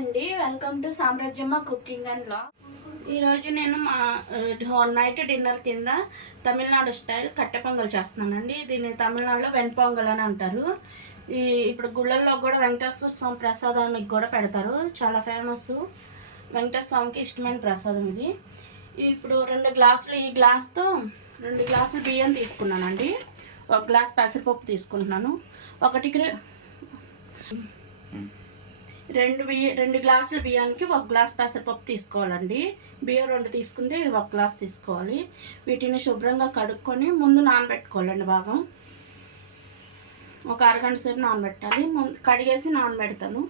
అండి, welcome to Samrajyamma cooking and blog. ఈరోజు నేను మా నైట్ డిన్నర్ కింద తమిళనాడు స్టైల్ కట్టె పొంగల్ చేస్తున్నానండి. దీన్ని తమిళనాడులో వెన్పొంగల్ అని అంటారు. ఇప్పుడు గుళ్ళల్లో కూడా వెంకటేశ్వర స్వామి ప్రసాదానికి కూడా పెడతారు. చాలా ఫేమస్, వెంకటేశ్వర స్వామికి ఇష్టమైన ప్రసాదం ఇది. ఇప్పుడు 2 గ్లాసులు, ఈ గ్లాస్తో 2 గ్లాసులు బియ్యం తీసుకున్నానండి. 1 గ్లాస్ పెసరపప్పు తీసుకుంటున్నాను. రెండు గ్లాసుల బియ్యానికి 1 గ్లాస్ పెసరపప్పు తీసుకోవాలండి. బియ్యం 2 తీసుకుంటే ఇది 1 గ్లాస్ తీసుకోవాలి. వీటిని శుభ్రంగా కడుక్కొని ముందు నానబెట్టుకోవాలండి. బాగా ఒక అరగంట సేపు నానబెట్టాలి. కడిగేసి నానబెడతాను.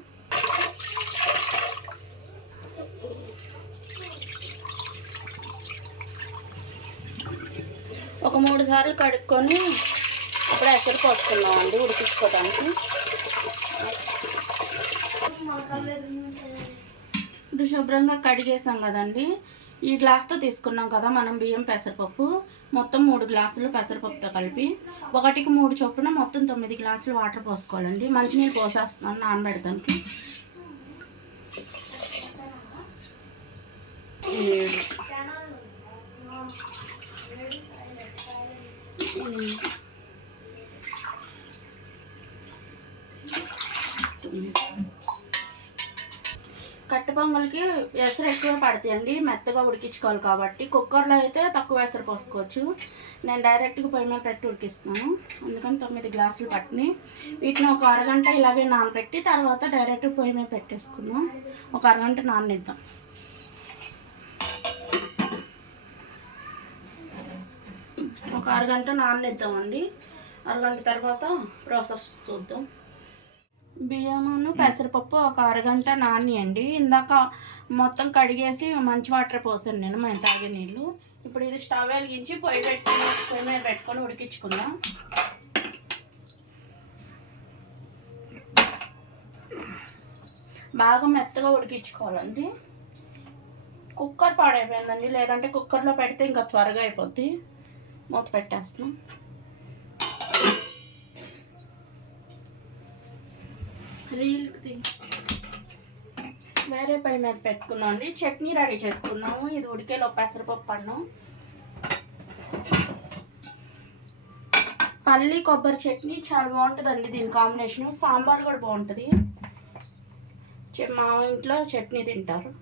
ఒక 3 సార్లు కడుక్కొని అప్పుడు ఎసరు పోసుకున్నామండి ఉడికించుకోవడానికి. ఇప్పుడు శుభ్రంగా కడిగేసాం కదండి. ఈ గ్లాస్తో తీసుకున్నాం కదా మనం బియ్యం, పెసరపప్పు. మొత్తం 3 గ్లాసులు పెసరపప్పుతో కలిపి 1కి 3 చొప్పున మొత్తం 9 గ్లాసులు వాటర్ పోసుకోవాలండి. మంచినీళ్ళు పోసేస్తున్నాను నానబెడతానికి. 7 కట్టె పొంగల్కి ఎసరు ఎక్కువ పడతాయండి, మెత్తగా ఉడికించుకోవాలి కాబట్టి. కుక్కర్లో అయితే తక్కువ ఎసరు పోసుకోవచ్చు. నేను డైరెక్ట్గా పొయ్యి మీద పెట్టి ఉడికిస్తున్నాను, అందుకని 9 గ్లాసులు పట్టిని. వీటిని ఒక అరగంట ఇలాగే నానబెట్టి తర్వాత డైరెక్ట్ పొయ్యి మీద పెట్టేసుకుందాం. ఒక అరగంట నాననిద్దాం. ఒక అరగంట నాననిద్దామండి. అరగంట తర్వాత ప్రాసెస్ చూద్దాం. బియ్యమును పెసరపప్పు ఒక అరగంట నానియండి. ఇందాక మొత్తం కడిగేసి మంచి వాటర్ పోసాను నేను, మేము తాగే నీళ్ళు. ఇప్పుడు ఇది స్టవ్ వెలిగించి పొయ్యి మీద పెట్టుకొని ఉడికించుకుందాం. బాగా మెత్తగా ఉడికించుకోవాలండి. కుక్కర్ పాడైపోయిందండి, లేదంటే కుక్కర్లో పెడితే ఇంకా త్వరగా అయిపోద్ది. మూత పెట్టేస్తున్నాం. వేరే పొయ్యి మీద పెట్టుకుందాం అండి. చట్నీ రెడీ చేసుకుందాము. ఇది ఉడికేలో పెసరపప్పు అన్నం, పల్లి కొబ్బరి చట్నీ చాలా బాగుంటుందండి. దీని కాంబినేషన్ సాంబార్ కూడా బాగుంటుంది. మా ఇంట్లో చట్నీ తింటారు.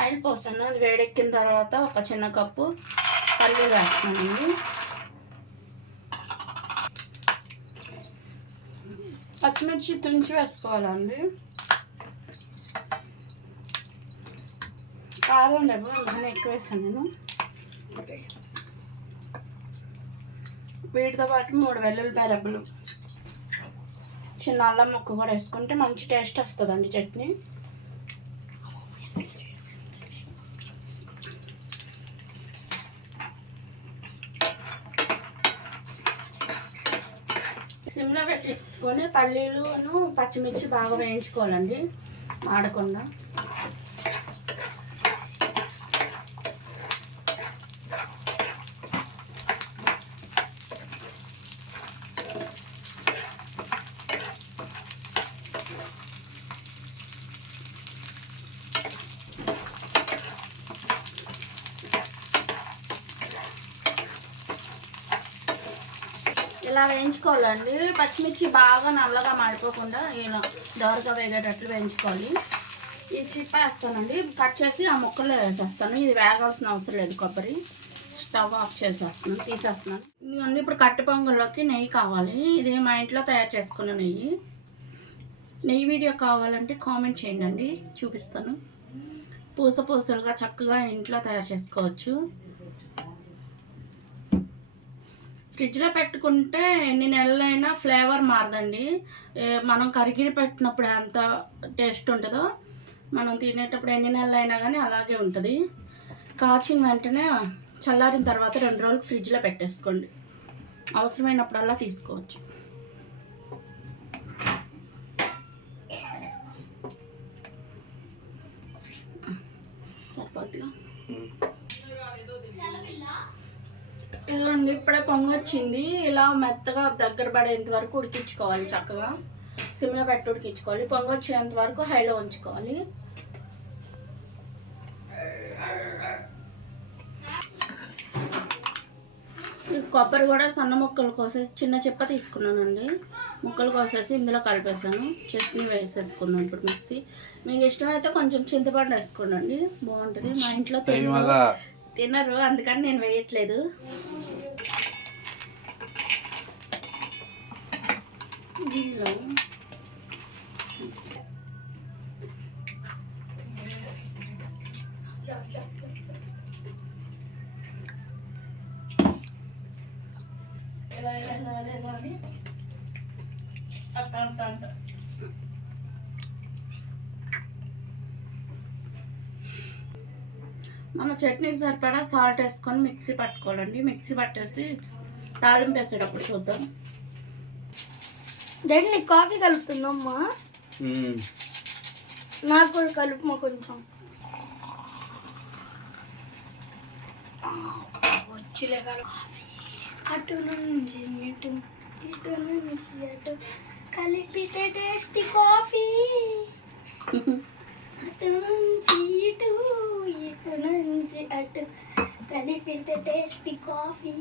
ఆయిల్ పోసాను, అది వేడెక్కిన తర్వాత ఒక చిన్న కప్పు పల్లీలు వేస్తున్నానండి. పచ్చిమిర్చి తుంచి వేసుకోవాలండి. కారం లేవు, అందుకని ఎక్కువ వేసాను నేను. వీటితో పాటు 3 వెల్లుల్లిపాయ రెబ్బలు, చిన్న అల్లం ముక్క కూడా వేసుకుంటే మంచి టేస్ట్ వస్తుందండి చట్నీ. సిమ్లో పెట్టుకొని పల్లీలును పచ్చిమిర్చి బాగా వేయించుకోవాలండి, మాడకుండా. ఇలా వేయించుకోవాలండి. పచ్చిమిర్చి బాగా నల్లగా మాడిపోకుండా ఇలా దోరగా వేగేటట్లు వేయించుకోవాలి. ఈ చిప్ప వేస్తానండి, కట్ చేసి ఆ ముక్కలు వేసేస్తాను. ఇది వేగాల్సిన అవసరం లేదు. కొబ్బరి స్టవ్ ఆఫ్ చేసేస్తున్నాను, తీసేస్తున్నాను. ఇదిగోండి, ఇప్పుడు కట్టె పొంగల్లోకి నెయ్యి కావాలి. ఇది మా ఇంట్లో తయారు చేసుకున్న నెయ్యి. నెయ్యి వీడియో కావాలంటే కామెంట్ చేయండి, చూపిస్తాను. పూసలుగా చక్కగా ఇంట్లో తయారు చేసుకోవచ్చు. ఫ్రిడ్జ్లో పెట్టుకుంటే ఎన్ని నెలలైనా ఫ్లేవర్ మారదండి. మనం కరిగిరి పెట్టినప్పుడు ఎంత టేస్ట్ ఉంటుందో మనం తినేటప్పుడు ఎన్ని నెలలైనా కానీ అలాగే ఉంటుంది. కాచిన వెంటనే చల్లారిన తర్వాత 2 రోజులు ఫ్రిడ్జ్లో పెట్టేసుకోండి, అవసరమైనప్పుడల్లా తీసుకోవచ్చు. సరిపోతుందా? ఇదిగోండి ఇప్పుడే పొంగొచ్చింది. ఇలా మెత్తగా దగ్గర పడేంత వరకు ఉడికించుకోవాలి. చక్కగా సిమ్లో పెట్టి ఉడికించుకోవాలి. పొంగొచ్చేంత వరకు హైలో ఉంచుకోవాలి. కొబ్బరి కూడా సన్న ముక్కలు కోసేసి చిన్న చెప్ప తీసుకున్నానండి. ముక్కలు కోసేసి ఇందులో కలిపేసాను. చట్నీ వేసేసుకున్నాం ఇప్పుడు మిక్సీ. మీకు ఇష్టమైతే కొంచెం చింతపండు వేసుకోండి, బాగుంటుంది. మా ఇంట్లో తినరు, అందుకని నేను వేయట్లేదు. దీనిలో మనం చట్నీకి సరిపడా సాల్ట్ వేసుకొని మిక్సీ పట్టుకోవాలండి. మిక్సీ పట్టేసి తాలింపు వేసేటప్పుడు చూద్దాం. డాడీ కాఫీ కలుపుతుందమ్మా, నాకు కూడా కలుపుమా కొంచెం. వచ్చిలే అటు నుంచి ఇటు, ఇటు నుంచి అటు కలిపితే టేస్టీ కాఫీ. అటు నుంచి ఇటు, ఇటు నుంచి అటు కలిపితే టేస్టీ కాఫీ.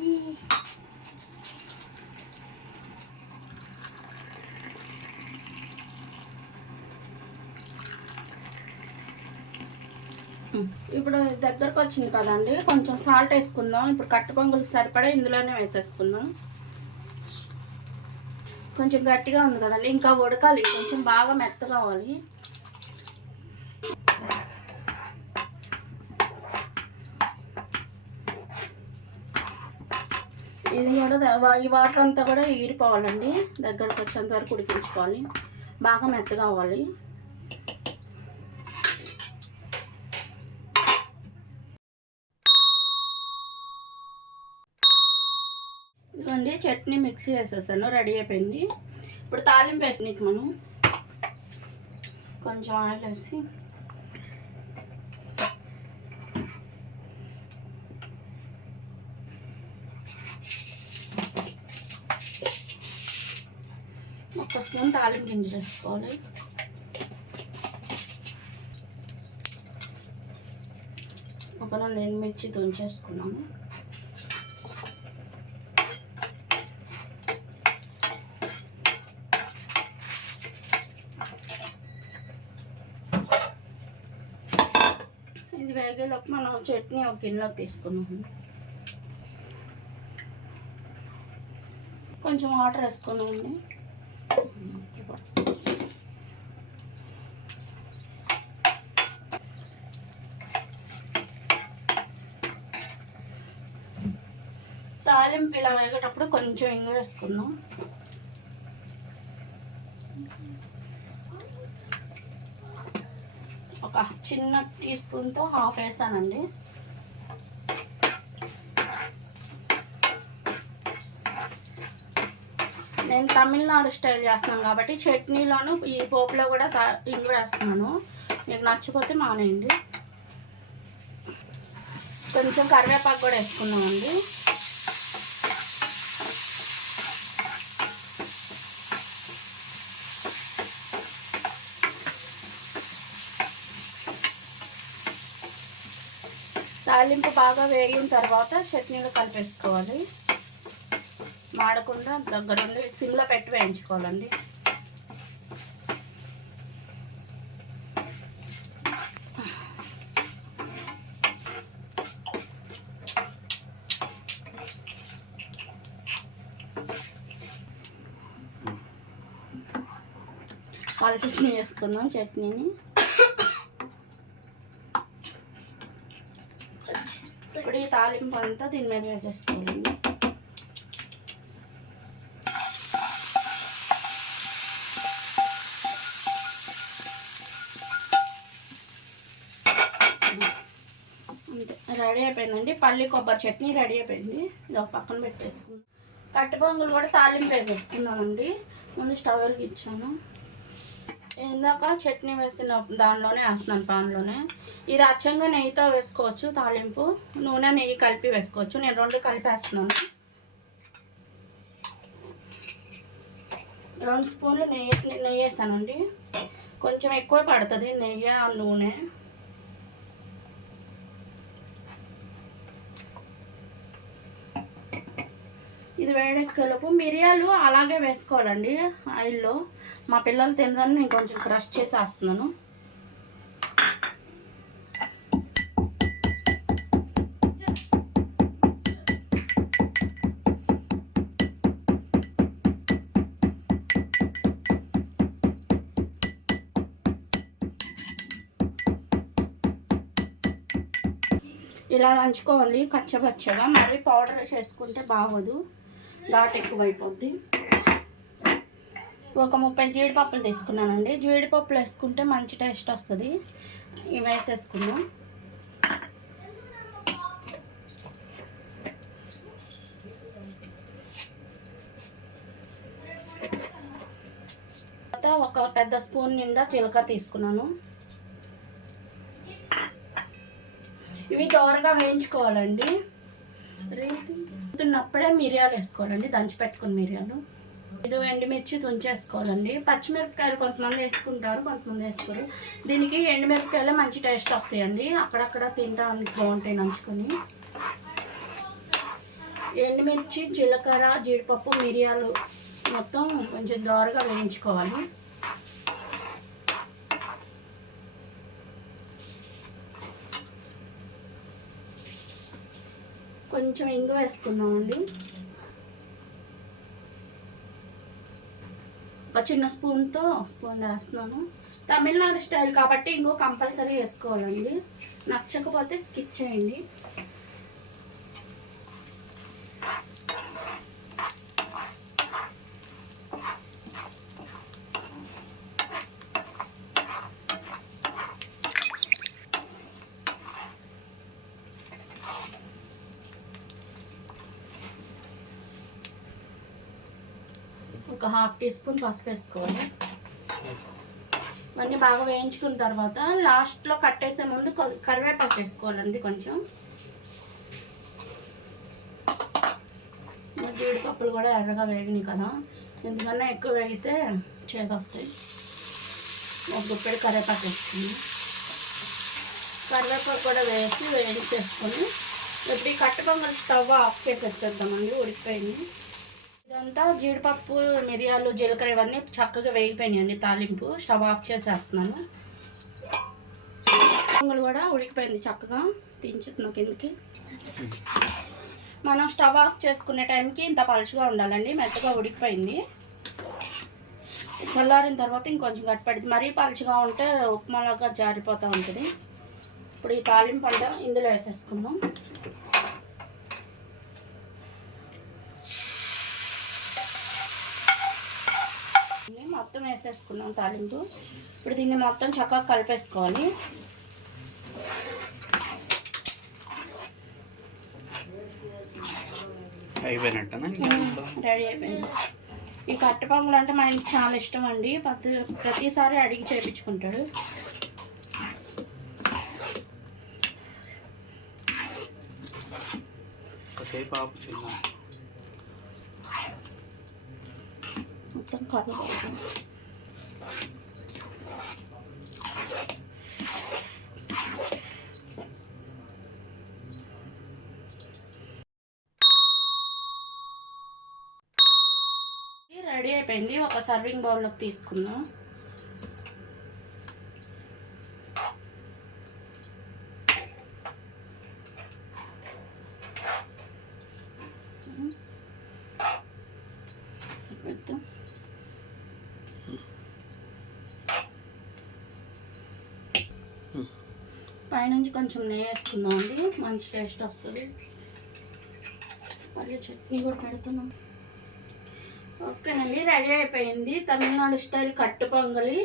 ఇప్పుడు దగ్గరకు వచ్చింది కదండి, కొంచెం సాల్ట్ వేసుకుందాం. ఇప్పుడు కట్టు పొంగులు సరిపడా ఇందులోనే వేసేసుకుందాం. కొంచెం గట్టిగా ఉంది కదండి, ఇంకా ఉడకాలి, కొంచెం బాగా మెత్తగా అవ్వాలి. ఇది కూడా ఈ వాటర్ అంతా కూడా ఈరిపోవాలండి. దగ్గరకు వచ్చేంత వరకు ఉడికించుకోవాలి, బాగా మెత్తగా అవ్వాలి. ఇదిగోండి చట్నీ మిక్సీ వేసేసాను, రెడీ అయిపోయింది. ఇప్పుడు తాలింపు వేసి నీకు మనం కొంచెం ఆయిల్ వేసి ఒక స్పూన్ తాలింపు గింజలు వేసుకోవాలి. ఒక 2 ఎండుమిర్చి తుంచేసుకున్నాము. ఇది వేగేలోపు మనం చట్నీ ఒక గిన్నెలోకి తీసుకున్నాము. కొంచెం వాటర్ వేసుకున్నామండి. తాలింపు ఇలా వేగేటప్పుడు కొంచెం ఇంగు వేసుకుందాం. ఒక చిన్న టీ స్పూన్తో హాఫ్ వేసానండి. నేను తమిళనాడు స్టైల్ చేస్తున్నాను కాబట్టి చట్నీలోను ఈ పోపులో కూడా ఇంగు వేస్తున్నాను. మీకు నచ్చిపోతే మానేయండి. కొంచెం కరివేపాకు కూడా వేసుకున్నామండి. తాలింపు బాగా వేగిన తర్వాత చట్నీలో కలిపేసుకోవాలి. మాడకుండా దగ్గరుండి సిమ్లో పెట్టి వేయించుకోవాలండి. వాళ్ళ చట్నీ వేసుకుందాం. చట్నీని ఇప్పుడు ఈ తాలింపు అంతా దీని మీద వేసేసుకోవాలండి. అంతే, రెడీ అయిపోయిందండి. పల్లి కొబ్బరి చట్నీ రెడీ అయిపోయింది. ఇది ఒక పక్కన పెట్టేసుకుందాం. కట్టు పొంగులు కూడా తాలింపు వేసేసుకుందామండి. ముందు స్టవ్ వెలిగించాను. ఇందాక చట్నీ వేసిన దానిలోనే వేస్తున్నాను, పాన్లోనే. ఇది అచ్చంగా నెయ్యితో వేసుకోవచ్చు తాలింపు, నూనె నెయ్యి కలిపి వేసుకోవచ్చు. నేను 2 కలిపేస్తున్నాను. 2 స్పూన్లు నెయ్యి వేసానండి. కొంచెం ఎక్కువ పడుతుంది నెయ్యి నూనె. ఇది వేడెక్కలోపు మిరియాలు అలాగే వేసుకోవాలండి ఆయిల్లో. మా పిల్లలు తినరని నేను కొంచెం క్రష్ చేసి వేస్తున్నాను. ఇలా దంచుకోవాలి కచ్చపచ్చగా. మరి పౌడర్ చేసుకుంటే బాగోదు, ఘాటు ఎక్కువైపోద్ది. ఒక 30 జీడిపప్పులు తీసుకున్నానండి. జీడిపప్పులు వేసుకుంటే మంచి టేస్ట్ వస్తుంది. ఇవి వేసేసుకున్నాం. తర్వాత ఒక పెద్ద స్పూన్ నిండా జీలకర్ర తీసుకున్నాను. ఇవి దోరగా వేయించుకోవాలండి. రేపుతున్నప్పుడే మిరియాలు వేసుకోవాలండి, దంచి పెట్టుకుని మిరియాలు. ఇది ఎండుమిర్చి తుంచేసుకోవాలండి. పచ్చిమిరపకాయలు కొంతమంది వేసుకుంటారు, కొంతమంది వేసుకోరు. దీనికి ఎండుమిరపకాయలు మంచి టేస్ట్ వస్తాయండి, అక్కడక్కడ తినడానికి బాగుంటాయి నంచుకొని. ఎండుమిర్చి, జీలకర్ర, జీడిపప్పు, మిరియాలు మొత్తం కొంచెం దోరగా వేయించుకోవాలి. కొంచెం ఇంగు వేసుకుందామండి. ఒక చిన్న స్పూన్తో స్పూన్ వేస్తున్నాను. తమిళనాడు స్టైల్ కాబట్టి ఇంకో కంపల్సరీ వేసుకోవాలండి. నచ్చకపోతే స్కిప్ చేయండి. ఒక 1/2 టీ స్పూన్ పసుపు వేసుకోవాలి. ఇవన్నీ బాగా వేయించుకున్న తర్వాత లాస్ట్లో కట్టేసే ముందు కరివేపాకు వేసుకోవాలండి కొంచెం. జీడిపప్పులు కూడా ఎర్రగా వేగినాయి కదా, ఎందుకన్నా ఎక్కువ వేగితే చేదొస్తాయి. ఒక గుప్పెడు కరివేపాకు వేసుకుని, కరివేపాకు కూడా వేసి వేడి చేసుకొని ఇప్పుడు ఈ కట్ట పొంగల్ స్టవ్ ఆఫ్ చేసేద్దామండి. ఉడికిపోయింది. ఇదంతా జీడిపప్పు, మిరియాలు, జీలకర్ర ఇవన్నీ చక్కగా వేగిపోయినాయండి. తాలింపు స్టవ్ ఆఫ్ చేసేస్తున్నాను. పొంగల్ కూడా ఉడికిపోయింది చక్కగా. దించుతున్నా కిందకి. మనం స్టవ్ ఆఫ్ చేసుకునే టైంకి ఇంత పలుచగా ఉండాలండి. మెత్తగా ఉడికిపోయింది. చల్లారిన తర్వాత ఇంకొంచెం గట్టిపడుతుంది. మరీ పలుచగా ఉంటే ఉప్మాలాగా జారిపోతూ ఉంటుంది. ఇప్పుడు ఈ తాలింపు అంతా ఇందులో వేసేసుకుందాం. మొత్తం వేసేసుకున్నాం తాలింపు. ఇప్పుడు దీన్ని మొత్తం చక్కగా కలిపేసుకోవాలి. రెడీ అయిపోయింది. ఈ కట్ట పొంగల్ అంటే మా ఇంటికి చాలా ఇష్టం అండి. ప్రతిసారి అడిగి చేయించుకుంటాడు. మొత్తం కలుపుకోవాలి. రెడీ అయిపోయింది. ఒక సర్వింగ్ బౌల్లోకి తీసుకుందాం. పైనుంచి కొంచెం నెయ్యి వేసుకుందాం అండి, మంచి టేస్ట్ వస్తుంది. మళ్ళీ చట్నీ కూడా పెడుతున్నాం. ఓకేనండి, రెడీ అయిపోయింది. తమిళనాడు స్టైల్ కట్టు పొంగలి,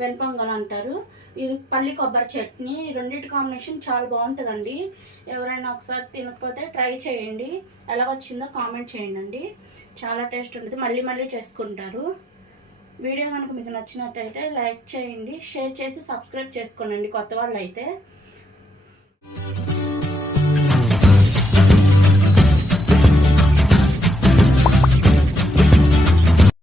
వెనపొంగల్ అంటారు. ఇది పల్లి కొబ్బరి చట్నీ. రెండింటి కాంబినేషన్ చాలా బాగుంటుందండి. ఎవరైనా ఒకసారి తినకపోతే ట్రై చేయండి. ఎలా వచ్చిందో కామెంట్ చేయండి. చాలా టేస్ట్ ఉంటుంది, మళ్ళీ మళ్ళీ చేసుకుంటారు. వీడియో కనుక మీకు నచ్చినట్టయితే లైక్ చేయండి, షేర్ చేసి సబ్స్క్రైబ్ చేసుకోండి కొత్త వాళ్ళు అయితే.